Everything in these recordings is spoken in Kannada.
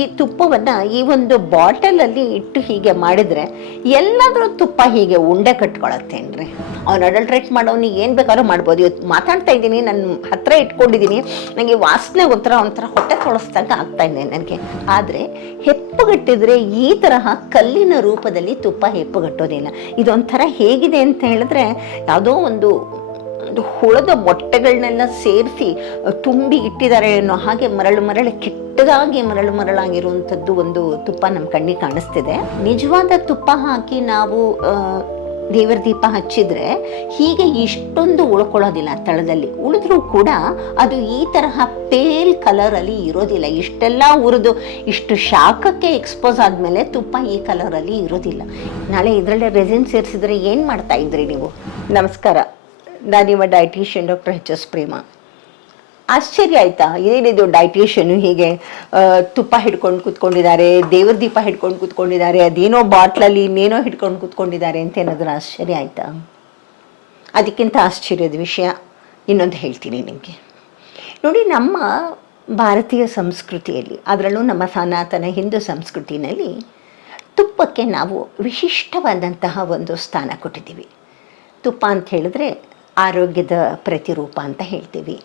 ಈ ತುಪ್ಪವನ್ನು ಈ ಒಂದು ಬಾಟಲಲ್ಲಿ ಇಟ್ಟು ಹೀಗೆ ಮಾಡಿದರೆ ಎಲ್ಲಾದರೂ ತುಪ್ಪ ಹೀಗೆ ಉಂಡೆ ಕಟ್ಕೊಳತ್ತೇನ್ರಿ? ಅವ್ನು ಅಡಲ್ಟ್ರೇಟ್ ಮಾಡೋನಿಗೆ ಏನು ಬೇಕಾದ್ರೂ ಮಾಡ್ಬೋದು. ಇವತ್ತು ಮಾತಾಡ್ತಾ ಇದ್ದೀನಿ ನನ್ನ ಹತ್ರ ಇಟ್ಕೊಂಡಿದ್ದೀನಿ. ನನಗೆ ವಾಸನೆ ಒಂಥರ ಒಂಥರ ಹೊಟ್ಟೆ ತೊಳಸ್ದಂಗೆ ಆಗ್ತಾ ಇದೆ ನನಗೆ. ಆದರೆ ಹೆಪ್ಪುಗಟ್ಟಿದ್ರೆ ಈ ತರಹ ಕಲ್ಲಿನ ರೂಪದಲ್ಲಿ ತುಪ್ಪ ಹೆಪ್ಪುಗಟ್ಟೋದಿಲ್ಲ. ಇದೊಂಥರ ಹೇಗಿದೆ ಅಂತ ಹೇಳಿದ್ರೆ ಯಾವುದೋ ಒಂದು ಒಂದು ಹುಳದ ಮೊಟ್ಟೆಗಳನ್ನೆಲ್ಲ ಸೇರಿಸಿ ತುಂಬಿ ಇಟ್ಟಿದ್ದಾರೆ ಅನ್ನೋ ಹಾಗೆ ಮರಳು ಮರಳು, ಕೆಟ್ಟದಾಗಿ ಮರಳು ಮರಳಾಗಿರುವಂಥದ್ದು ಒಂದು ತುಪ್ಪ ನಮ್ಮ ಕಣ್ಣಿಗೆ ಕಾಣಿಸ್ತಿದೆ. ನಿಜವಾದ ತುಪ್ಪ ಹಾಕಿ ನಾವು ದೇವರ ದೀಪ ಹಚ್ಚಿದ್ರೆ ಹೀಗೆ ಇಷ್ಟೊಂದು ಉಳ್ಕೊಳ್ಳೋದಿಲ್ಲ ತಳದಲ್ಲಿ. ಉಳಿದ್ರೂ ಕೂಡ ಅದು ಈ ತರಹ ಪೇಲ್ ಕಲರಲ್ಲಿ ಇರೋದಿಲ್ಲ. ಇಷ್ಟೆಲ್ಲ ಉರಿದು, ಇಷ್ಟು ಶಾಖಕ್ಕೆ ಎಕ್ಸ್ಪೋಸ್ ಆದಮೇಲೆ ತುಪ್ಪ ಈ ಕಲರಲ್ಲಿ ಇರೋದಿಲ್ಲ. ನಾಳೆ ಇದರಲ್ಲೇ ರೆಸಿನ್ ಸೇರಿಸಿದ್ರೆ ಏನು ಮಾಡ್ತಾ ಇದ್ರಿ ನೀವು? ನಮಸ್ಕಾರ. ನಾನು ನಿಮ್ಮ dietitian doctor H S Prema. ಆಶ್ಚರ್ಯ ಆಯ್ತಾ? ಏನಿದು ಡೈಟಿಷಿಯನ್ ಹೀಗೆ ತುಪ್ಪ ಹಿಡ್ಕೊಂಡು ಕೂತ್ಕೊಂಡಿದ್ದಾರೆ, ದೇವ್ರ ದೀಪ ಹಿಡ್ಕೊಂಡು ಕೂತ್ಕೊಂಡಿದ್ದಾರೆ, ಅದೇನೋ ಬಾಟ್ಲಲ್ಲಿ ಇನ್ನೇನೋ ಹಿಡ್ಕೊಂಡು ಕೂತ್ಕೊಂಡಿದ್ದಾರೆ ಅಂತ ಏನಾದರೂ ಆಶ್ಚರ್ಯ ಆಯ್ತಾ? ಅದಕ್ಕಿಂತ ಆಶ್ಚರ್ಯದ ವಿಷಯ ಇನ್ನೊಂದು ಹೇಳ್ತೀನಿ ನಿಮಗೆ. ನೋಡಿ, ನಮ್ಮ ಭಾರತೀಯ ಸಂಸ್ಕೃತಿಯಲ್ಲಿ, ಅದರಲ್ಲೂ ನಮ್ಮ ಸನಾತನ ಹಿಂದೂ ಸಂಸ್ಕೃತಿನಲ್ಲಿ ತುಪ್ಪಕ್ಕೆ ನಾವು ವಿಶಿಷ್ಟವಾದಂತಹ ಒಂದು ಸ್ಥಾನ ಕೊಟ್ಟಿದ್ದೀವಿ. ತುಪ್ಪ ಅಂತ ಹೇಳಿದ್ರೆ ಆರೋಗ್ಯದ ಪ್ರತಿರೂಪ ಅಂತ ಹೇಳ್ತೀವಿ.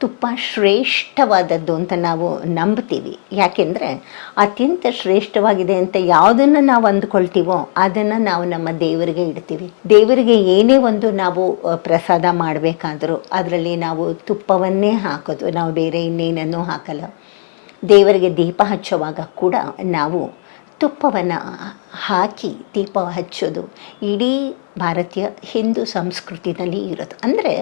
ತುಪ್ಪ ಶ್ರೇಷ್ಠವಾದದ್ದು ಅಂತ ನಾವು ನಂಬ್ತೀವಿ. ಯಾಕೆಂದರೆ ಅತ್ಯಂತ ಶ್ರೇಷ್ಠವಾಗಿದೆ ಅಂತ ಯಾವುದನ್ನು ನಾವು ಅಂದ್ಕೊಳ್ತೀವೋ ಅದನ್ನು ನಾವು ನಮ್ಮ ದೇವರಿಗೆ ಇಡ್ತೀವಿ. ದೇವರಿಗೆ ಏನೇ ಒಂದು ನಾವು ಪ್ರಸಾದ ಮಾಡಬೇಕಾದರೂ ಅದರಲ್ಲಿ ನಾವು ತುಪ್ಪವನ್ನೇ ಹಾಕೋದು. ನಾವು ಬೇರೆ ಇನ್ನೇನನ್ನೂ ಹಾಕಲ್ಲ. ದೇವರಿಗೆ ದೀಪ ಹಚ್ಚುವಾಗ ಕೂಡ ನಾವು ತುಪ್ಪವನ್ನು ಹಾಕಿ ದೀಪ ಹಚ್ಚೋದು ಇಡೀ ಭಾರತೀಯ ಹಿಂದೂ ಸಂಸ್ಕೃತಿನಲ್ಲಿ ಇರೋದು. ಅಂದರೆ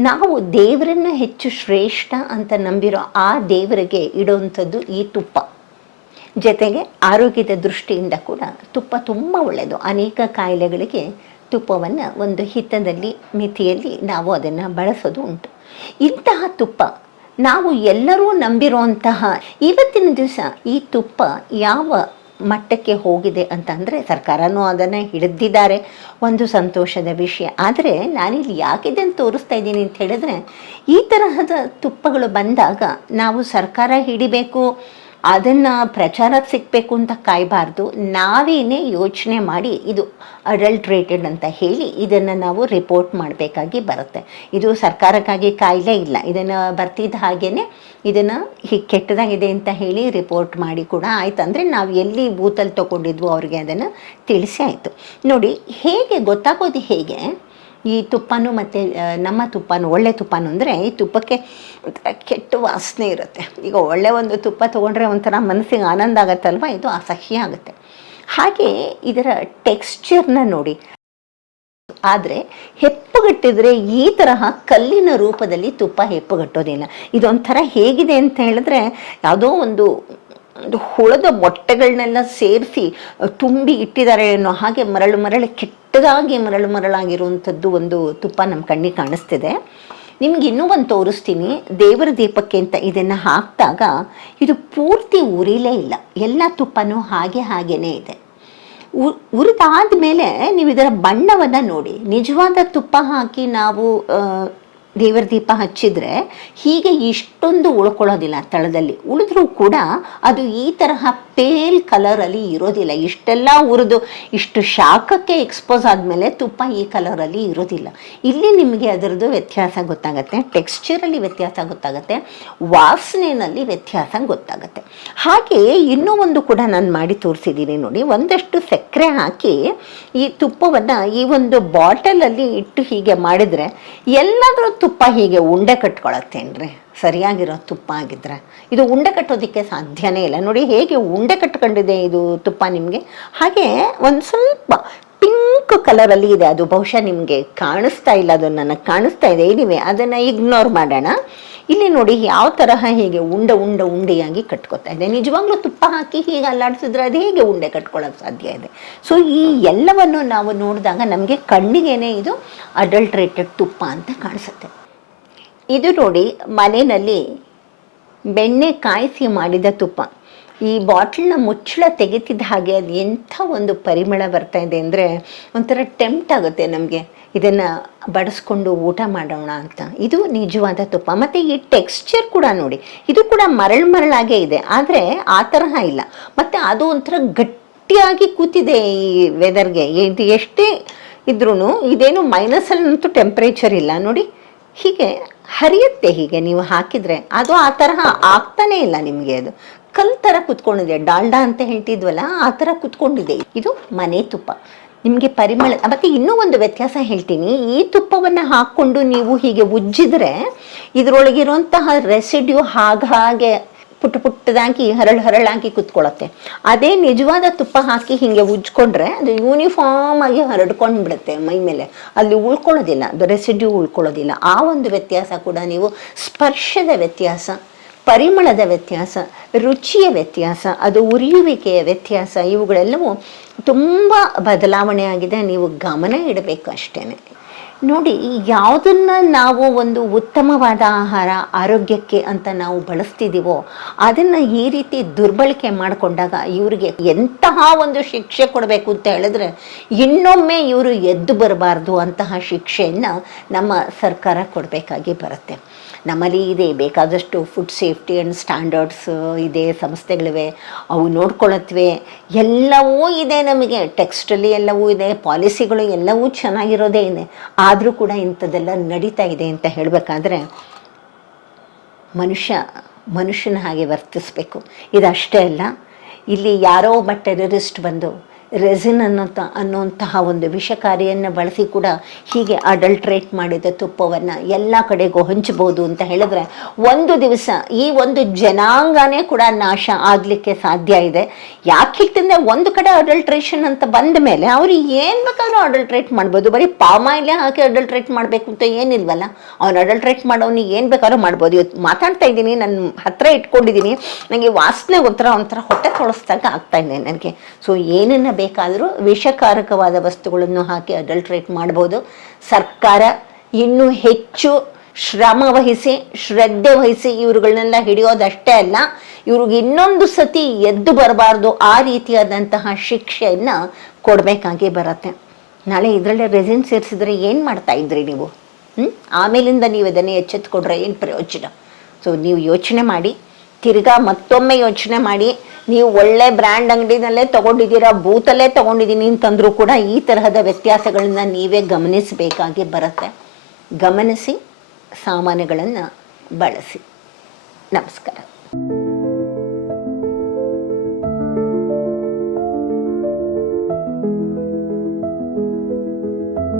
ನಾವು ದೇವರನ್ನು ಹೆಚ್ಚು ಶ್ರೇಷ್ಠ ಅಂತ ನಂಬಿರೋ ಆ ದೇವರಿಗೆ ಇಡೋವಂಥದ್ದು ಈ ತುಪ್ಪ. ಜೊತೆಗೆ ಆರೋಗ್ಯದ ದೃಷ್ಟಿಯಿಂದ ಕೂಡ ತುಪ್ಪ ತುಂಬ ಒಳ್ಳೆಯದು ಅನೇಕ ಕಾಯಿಲೆಗಳಿಗೆ ತುಪ್ಪವನ್ನು ಒಂದು ಹಿತದಲ್ಲಿ, ಮಿತಿಯಲ್ಲಿ ನಾವು ಅದನ್ನು ಬಳಸೋದು ಉಂಟು. ಇಂತಹ ತುಪ್ಪ ನಾವು ಎಲ್ಲರೂ ನಂಬಿರುವಂತಹ ಇವತ್ತಿನ ದಿವಸ ಈ ತುಪ್ಪ ಯಾವ ಮಟ್ಟಕ್ಕೆ ಹೋಗಿದೆ ಅಂತಂದರೆ ಸರ್ಕಾರನೂ ಅದನ್ನು ಹಿಡಿದಿದ್ದಾರೆ. ಒಂದು ಸಂತೋಷದ ವಿಷಯ. ಆದರೆ ನಾನಿಲ್ಲಿ ಯಾಕಿದೆ ಅಂತ ತೋರಿಸ್ತಾ ಇದ್ದೀನಿ ಅಂತ ಹೇಳಿದ್ರೆ, ಈ ತರಹದ ತುಪ್ಪಗಳು ಬಂದಾಗ ನಾವು ಸರ್ಕಾರ ಹಿಡಿಬೇಕು ಅದನ್ನು ಪ್ರಚಾರಕ್ಕೆ ಸಿಗಬೇಕು ಅಂತ ಕಾಯಬಾರ್ದು. ನಾವೇನೇ ಯೋಚನೆ ಮಾಡಿ ಇದು ಅಡಲ್ಟ್ರೇಟೆಡ್ ಅಂತ ಹೇಳಿ ಇದನ್ನು ನಾವು ರಿಪೋರ್ಟ್ ಮಾಡಬೇಕಾಗಿ ಬರುತ್ತೆ. ಇದು ಸರ್ಕಾರಕ್ಕಾಗಿ ಕಾಯಿಲೆ ಇಲ್ಲ. ಇದನ್ನು ಬರ್ತಿದ್ದ ಹಾಗೇ ಇದನ್ನು ಹೀಗೆ ಕೆಟ್ಟದಾಗಿದೆ ಅಂತ ಹೇಳಿ ರಿಪೋರ್ಟ್ ಮಾಡಿ ಕೂಡ ಆಯ್ತು. ಅಂದರೆ ನಾವು ಎಲ್ಲಿ ಬೂತಲ್ಲಿ ತೊಗೊಂಡಿದ್ವೋ ಅವ್ರಿಗೆ ಅದನ್ನು ತಿಳಿಸಿ ಆಯಿತು. ನೋಡಿ, ಹೇಗೆ ಗೊತ್ತಾಗೋದು ಹೇಗೆ? ಈ ತುಪ್ಪನೂ ಮತ್ತು ನಮ್ಮ ತುಪ್ಪನೂ, ಒಳ್ಳೆ ತುಪ್ಪನೂ ಅಂದರೆ ಈ ತುಪ್ಪಕ್ಕೆ ಒಂಥರ ಕೆಟ್ಟ ವಾಸನೆ ಇರುತ್ತೆ. ಈಗ ಒಳ್ಳೆ ಒಂದು ತುಪ್ಪ ತೊಗೊಂಡ್ರೆ ಒಂಥರ ಮನಸ್ಸಿಗೆ ಆನಂದ ಆಗುತ್ತಲ್ವ? ಇದು ಅಸಹ್ಯ ಆಗುತ್ತೆ. ಹಾಗೆ ಇದರ ಟೆಕ್ಸ್ಚರ್ನ ನೋಡಿ. ಆದರೆ ಹೆಪ್ಪುಗಟ್ಟಿದ್ರೆ ಈ ತರಹ ಕಲ್ಲಿನ ರೂಪದಲ್ಲಿ ತುಪ್ಪ ಹೆಪ್ಪುಗಟ್ಟೋದಿಲ್ಲ. ಇದೊಂಥರ ಹೇಗಿದೆ ಅಂತ ಹೇಳಿದ್ರೆ ಯಾವುದೋ ಒಂದು ಒಂದು ಹುಳದ ಮೊಟ್ಟೆಗಳನ್ನೆಲ್ಲ ಸೇರಿಸಿ ತುಂಬಿ ಇಟ್ಟಿದ್ದಾರೆ ಅನ್ನೋ ಹಾಗೆ ಮರಳು ಮರಳು, ಕೆಟ್ಟದಾಗಿ ಮರಳು ಮರಳಾಗಿರುವಂಥದ್ದು ಒಂದು ತುಪ್ಪ ನಮ್ಮ ಕಣ್ಣಿಗೆ ಕಾಣಿಸ್ತಿದೆ. ನಿಮ್ಗೆ ಇನ್ನೂ ಒಂದು ತೋರಿಸ್ತೀನಿ. ದೇವರ ದೀಪಕ್ಕೆ ಅಂತ ಇದನ್ನು ಹಾಕಿದಾಗ ಇದು ಪೂರ್ತಿ ಉರಿಲೇ ಇಲ್ಲ. ಎಲ್ಲ ತುಪ್ಪನೂ ಹಾಗೆ ಹಾಗೇನೇ ಇದೆ. ಉ- ಉರಿದಾದ ಮೇಲೆ ನೀವು ಇದರ ಬಣ್ಣವನ್ನು ನೋಡಿ. ನಿಜವಾದ ತುಪ್ಪ ಹಾಕಿ ನಾವು ದೇವರ ದೀಪ ಹಚ್ಚಿದ್ರೆ ಹೀಗೆ ಇಷ್ಟೊಂದು ಉಳ್ಕೊಳ್ಳೋದಿಲ್ಲ ತಳದಲ್ಲಿ ಉಳಿದ್ರೂ ಕೂಡ ಅದು ಈ ತರಹ ಪೇಲ್ ಕಲರಲ್ಲಿ ಇರೋದಿಲ್ಲ. ಇಷ್ಟೆಲ್ಲ ಉರಿದು, ಇಷ್ಟು ಶಾಖಕ್ಕೆ ಎಕ್ಸ್ಪೋಸ್ ಆದಮೇಲೆ ತುಪ್ಪ ಈ ಕಲರಲ್ಲಿ ಇರೋದಿಲ್ಲ. ಇಲ್ಲಿ ನಿಮಗೆ ಅದರದ್ದು ವ್ಯತ್ಯಾಸ ಗೊತ್ತಾಗುತ್ತೆ. ಟೆಕ್ಸ್ಚರಲ್ಲಿ ವ್ಯತ್ಯಾಸ ಗೊತ್ತಾಗುತ್ತೆ. ವಾಸನೆಯಲ್ಲಿ ವ್ಯತ್ಯಾಸ ಗೊತ್ತಾಗುತ್ತೆ. ಹಾಗೆ ಇನ್ನೂ ಒಂದು ಕೂಡ ನಾನು ಮಾಡಿ ತೋರಿಸಿದ್ದೀನಿ ನೋಡಿ. ಒಂದಷ್ಟು ಸಕ್ಕರೆ ಹಾಕಿ ಈ ತುಪ್ಪವನ್ನು ಈ ಒಂದು ಬಾಟಲಲ್ಲಿ ಇಟ್ಟು ಹೀಗೆ ಮಾಡಿದರೆ ಎಲ್ಲಾದರೂ ತುಪ್ಪ ಹೀಗೆ ಉಂಡೆ ಕಟ್ಕೊಳತ್ತೇನ್ರಿ? ಸರಿಯಾಗಿರೋ ತುಪ್ಪ ಆಗಿದ್ರೆ ಇದು ಉಂಡೆ ಕಟ್ಟೋದಕ್ಕೆ ಸಾಧ್ಯನೇ ಇಲ್ಲ. ನೋಡಿ ಹೇಗೆ ಉಂಡೆ ಕಟ್ಕೊಂಡಿದೆ ಇದು ತುಪ್ಪ ನಿಮಗೆ? ಹಾಗೆ ಒಂದು ಸ್ವಲ್ಪ ಪಿಂಕ್ ಕಲರಲ್ಲಿ ಇದೆ ಅದು. ಬಹುಶಃ ನಿಮಗೆ ಕಾಣಿಸ್ತಾ ಇಲ್ಲ, ಅದು ನನಗೆ ಕಾಣಿಸ್ತಾ ಇದೆ. ಏನಿವೆ ಅದನ್ನು ಇಗ್ನೋರ್ ಮಾಡೋಣ. ಇಲ್ಲಿ ನೋಡಿ ಯಾವ ತರಹ ಹೀಗೆ ಉಂಡ ಉಂಡ, ಉಂಡೆಯಾಗಿ ಕಟ್ಕೊತಾ ಇದೆ. ನಿಜವಾಗ್ಲೂ ತುಪ್ಪ ಹಾಕಿ ಹೀಗೆ ಅಲ್ಲಾಡಿಸಿದ್ರೆ ಅದು ಹೇಗೆ ಉಂಡೆ ಕಟ್ಕೊಳ್ಳೋಕೆ ಸಾಧ್ಯ ಇದೆ? ಸೊ ಈ ಎಲ್ಲವನ್ನು ನಾವು ನೋಡಿದಾಗ ನಮಗೆ ಕಣ್ಣಿಗೇನೆ ಇದು ಅಡಲ್ಟ್ರೇಟೆಡ್ ತುಪ್ಪ ಅಂತ ಕಾಣಿಸುತ್ತೆ. ಇದು ನೋಡಿ ಮನೆಯಲ್ಲಿ ಬೆಣ್ಣೆ ಕಾಯಿಸಿ ಮಾಡಿದ ತುಪ್ಪ. ಈ ಬಾಟ್ಲನ್ನ ಮುಚ್ಚಳ ತೆಗಿತಿದ್ದ ಹಾಗೆ ಅದು ಎಂಥ ಒಂದು ಪರಿಮಳ ಬರ್ತಾ ಇದೆ ಅಂದರೆ ಒಂಥರ ಟೆಂಪ್ಟ್ ಆಗುತ್ತೆ ನಮಗೆ. ಇದನ್ನು ಬಡಿಸ್ಕೊಂಡು ಊಟ ಮಾಡೋಣ ಅಂತ. ಇದು ನಿಜವಾದ ತುಪ್ಪ. ಮತ್ತು ಈ ಟೆಕ್ಸ್ಚರ್ ಕೂಡ ನೋಡಿ. ಇದು ಕೂಡ ಮರಳು ಮರಳಾಗೇ ಇದೆ. ಆದರೆ ಆ ತರಹ ಇಲ್ಲ. ಮತ್ತು ಅದು ಒಂಥರ ಗಟ್ಟಿಯಾಗಿ ಕೂತಿದೆ ಈ ವೆದರ್ಗೆ ಇದು ಎಷ್ಟೇ ಇದ್ರೂ ಇದೇನು ಮೈನಸಲ್ಲಂತೂ ಟೆಂಪ್ರೇಚರ್ ಇಲ್ಲ. ನೋಡಿ ಹೀಗೆ ಹರಿಯುತ್ತೆ ಹೀಗೆ ನೀವು ಹಾಕಿದರೆ. ಅದು ಆ ತರಹ ಆಗ್ತಾನೇ ಇಲ್ಲ ನಿಮಗೆ ಅದು. ಕಲ್ ಥರ ಕುತ್ಕೊಂಡಿದೆ. ಡಾಲ್ಡಾ ಅಂತ ಹೇಳ್ತಿದ್ವಲ್ಲ, ಆ ಥರ ಕುತ್ಕೊಂಡಿದೆ. ಇದು ಮನೆ ತುಪ್ಪ. ನಿಮಗೆ ಪರಿಮಳ ಮತ್ತೆ ಇನ್ನೂ ಒಂದು ವ್ಯತ್ಯಾಸ ಹೇಳ್ತೀನಿ. ಈ ತುಪ್ಪವನ್ನು ಹಾಕ್ಕೊಂಡು ನೀವು ಹೀಗೆ ಉಜ್ಜಿದ್ರೆ ಇದರೊಳಗಿರುವಂತಹ ರೆಸಿಡ್ಯೂ ಹಾಗೆ ಪುಟ್ಟ ಪುಟ್ಟದಾಗಿ, ಹರಳು ಹರಳಾಗಿ ಕುತ್ಕೊಳ್ಳುತ್ತೆ ಅದೇ ನಿಜವಾದ ತುಪ್ಪ ಹಾಕಿ ಹಿಂಗೆ ಉಜ್ಕೊಂಡ್ರೆ ಅದು ಯೂನಿಫಾರ್ಮ್ ಆಗಿ ಹರಡ್ಕೊಂಡು ಬಿಡುತ್ತೆ ಮೈ ಮೇಲೆ. ಅಲ್ಲಿ ಉಳ್ಕೊಳ್ಳೋದಿಲ್ಲ, ಅದು ರೆಸಿಡ್ಯೂ ಉಳ್ಕೊಳ್ಳೋದಿಲ್ಲ. ಆ ಒಂದು ವ್ಯತ್ಯಾಸ ಕೂಡ ನೀವು ಸ್ಪರ್ಶದ ವ್ಯತ್ಯಾಸ, ಪರಿಮಳದ ವ್ಯತ್ಯಾಸ, ರುಚಿಯ ವ್ಯತ್ಯಾಸ, ಅದು ಉರಿಯುವಿಕೆಯ ವ್ಯತ್ಯಾಸ, ಇವುಗಳೆಲ್ಲವೂ ತುಂಬ ಬದಲಾವಣೆ ಆಗಿದೆ. ನೀವು ಗಮನ ಇಡಬೇಕು ಅಷ್ಟೇ ನೋಡಿ, ಯಾವುದನ್ನ ನಾವು ಒಂದು ಉತ್ತಮವಾದ ಆಹಾರ ಆರೋಗ್ಯಕ್ಕೆ ಅಂತ ನಾವು ಬಳಸ್ತಿದ್ದೀವೋ ಅದನ್ನು ಈ ರೀತಿ ದುರ್ಬಳಕೆ ಮಾಡಿಕೊಂಡಾಗ ಇವರಿಗೆ ಎಂತಹ ಒಂದು ಶಿಕ್ಷೆ ಕೊಡಬೇಕು ಅಂತ ಹೇಳಿದ್ರೆ, ಇನ್ನೊಮ್ಮೆ ಇವರು ಎದ್ದು ಬರಬಾರ್ದು ಅಂತಹ ಶಿಕ್ಷೆಯನ್ನು ನಮ್ಮ ಸರ್ಕಾರ ಕೊಡಬೇಕಾಗಿ ಬರುತ್ತೆ. ನಮ್ಮಲ್ಲಿ ಇದೆ, ಬೇಕಾದಷ್ಟು ಫುಡ್ ಸೇಫ್ಟಿ ಆ್ಯಂಡ್ ಸ್ಟ್ಯಾಂಡರ್ಡ್ಸ್ ಇದೆ, ಸಂಸ್ಥೆಗಳಿವೆ, ಅವು ನೋಡ್ಕೊಳತ್ವೆ, ಎಲ್ಲವೂ ಇದೆ ನಮಗೆ. ಟೆಕ್ಸ್ಟಲ್ಲಿ ಎಲ್ಲವೂ ಇದೆ ಪಾಲಿಸಿಗಳು ಎಲ್ಲವೂ ಚೆನ್ನಾಗಿರೋದೇ ಇದೆ. ಆದರೂ ಕೂಡ ಇಂಥದ್ದೆಲ್ಲ ನಡೀತಾ ಇದೆ ಅಂತ ಹೇಳಬೇಕಾದ್ರೆ ಮನುಷ್ಯ ಮನುಷ್ಯನ ಹಾಗೆ ವರ್ತಿಸಬೇಕು. ಇದಷ್ಟೇ ಅಲ್ಲ, ಇಲ್ಲಿ ಯಾರೋ ಒಬ್ಬ ಟೆರರಿಸ್ಟ್ ಬಂದು ರೆಸಿನ್ ಅನ್ನೋಂಥ ಅನ್ನುವಂತಹ ಒಂದು ವಿಷಕಾರಿಯನ್ನು ಬಳಸಿ ಕೂಡ ಹೀಗೆ ಅಡಲ್ಟ್ರೇಟ್ ಮಾಡಿದ ತುಪ್ಪವನ್ನು ಎಲ್ಲ ಕಡೆಗೂ ಹಂಚಬಹುದು ಅಂತ ಹೇಳಿದ್ರೆ ಒಂದು ದಿವಸ ಈ ಒಂದು ಜನಾಂಗನೇ ಕೂಡ ನಾಶ ಆಗಲಿಕ್ಕೆ ಸಾಧ್ಯ ಇದೆ. ಯಾಕೆ ಹೇಳ್ತಂದ್ರೆ ಒಂದು ಕಡೆ ಅಡಲ್ಟ್ರೇಷನ್ ಅಂತ ಬಂದ ಮೇಲೆ ಅವ್ರು ಏನು ಬೇಕಾದ್ರೂ ಅಡಲ್ಟ್ರೇಟ್ ಮಾಡ್ಬೋದು. ಬರೀ ಪಾಮಾಯಿಲೆ ಹಾಕಿ ಅಡಲ್ಟ್ರೇಟ್ ಮಾಡಬೇಕು ಅಂತ ಏನಿಲ್ವಲ್ಲ? ಅವ್ನು ಅಡಲ್ಟ್ರೇಟ್ ಮಾಡೋನಿಗೆ ಏನು ಬೇಕಾದ್ರೂ ಮಾಡ್ಬೋದು. ಇವತ್ತು ಮಾತಾಡ್ತಾ ಇದ್ದೀನಿ ನನ್ನ ಹತ್ರ ಇಟ್ಕೊಂಡಿದ್ದೀನಿ. ನನಗೆ ವಾಸನೆ ಒಂಥರ ಒಂಥರ ಹೊಟ್ಟೆ ತೊಳಸ್ದಾಗ ಆಗ್ತಾ ಇದೆ ನನಗೆ. ಸೊ ಏನನ್ನ ಬೇಕಾದರೂ ವಿಷಕಾರಕವಾದ ವಸ್ತುಗಳನ್ನು ಹಾಕಿ ಅಡಲ್ಟ್ರೇಟ್ ಮಾಡ್ಬೋದು ಸರ್ಕಾರ ಇನ್ನೂ ಹೆಚ್ಚು ಶ್ರಮ ವಹಿಸಿ, ಶ್ರದ್ಧೆ ವಹಿಸಿ ಇವ್ರುಗಳನ್ನೆಲ್ಲ ಹಿಡಿಯೋದಷ್ಟೇ ಅಲ್ಲ, ಇವ್ರಿಗೆ ಇನ್ನೊಂದು ಸತಿ ಎದ್ದು ಬರಬಾರ್ದು ಆ ರೀತಿಯಾದಂತಹ ಶಿಕ್ಷೆಯನ್ನು ಕೊಡಬೇಕಾಗಿ ಬರುತ್ತೆ. ನಾಳೆ ಇದರಲ್ಲೇ ರೆಸಿನ್ ಸೇರಿಸಿದ್ರೆ ಏನು ಮಾಡ್ತಾ ಇದ್ರಿ ನೀವು? ಹ್ಞೂ ಆಮೇಲಿಂದ ನೀವು ಇದನ್ನು ಎಚ್ಚೆತ್ಕೊಂಡ್ರೆ ಏನು ಪ್ರಯೋಜನ? ಸೊ ನೀವು ಯೋಚನೆ ಮಾಡಿ. ತಿರ್ಗಾ ಮತ್ತೊಮ್ಮೆ ಯೋಚನೆ ಮಾಡಿ, ನೀವು ಒಳ್ಳೆ ಬ್ರ್ಯಾಂಡ್ ಅಂಗಡಿನಲ್ಲೇ ತೊಗೊಂಡಿದ್ದೀರಾ, ಬೂತಲ್ಲೇ ತಗೊಂಡಿದ್ದೀನಿ ಅಂತಂದ್ರೂ ಕೂಡ ಈ ತರಹದ ವ್ಯತ್ಯಾಸಗಳನ್ನ ನೀವೇ ಗಮನಿಸಬೇಕಾಗಿ ಬರುತ್ತೆ. ಗಮನಿಸಿ, ಸಾಮಾನುಗಳನ್ನು ಬಳಸಿ. ನಮಸ್ಕಾರ.